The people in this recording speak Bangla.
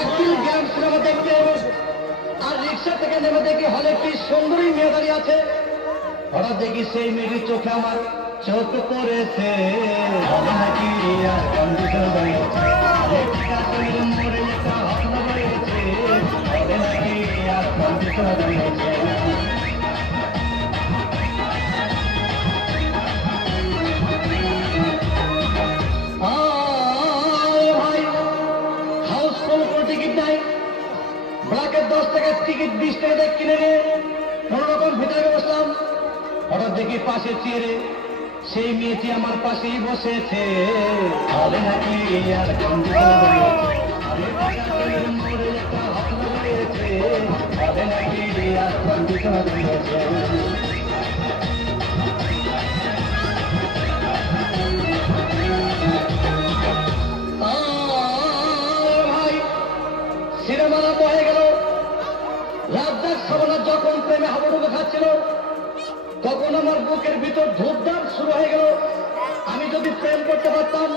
একদিন গ্রাম সিনেমা দেখতে আর রিক্সা থেকে নেমে দেখি হলে একটি সুন্দরী মেয়ে দাঁড়িয়ে আছে। হঠাৎ দেখি সেই মেয়েটির চোখে আমার চোখ পড়েছে। হবে নাকি আর কন্ডিশন দাঁড়িয়েছে, মোড়ে একটা হসনা দাঁড়িয়েছে। হবে নাকি আর কন্ডিশন দাঁড়িয়েছে। ভাই হাউসফুল কোনো টিকিট নাই, ব্ল্যাকের 10 টাকার টিকিট 20 টাকা দিয়ে কিনে নিয়ে কোন রকম ভিতরে বসলাম। হঠাৎ দেখি পাশে চেয়ারে সেই মেয়েটি আমার পাশেই বসেছে। হবে নাকি আর কন্ডিশন দাঁড়িয়েছে। মোড়ে একটা হসনা দাঁড়িয়েছে। হবে নাকি আর কন্ডিশন দাঁড়িয়েছে। ভাই সিনেমা হয়ে গেল। রাজ্জাক সাবানা যখন প্রেমে হাবুডুবু খাচ্ছিল তখন আমার বুকের ভিতর ধূপধাপ শুরু হয়ে গেল। আমি যদি প্রেম করতে পারতাম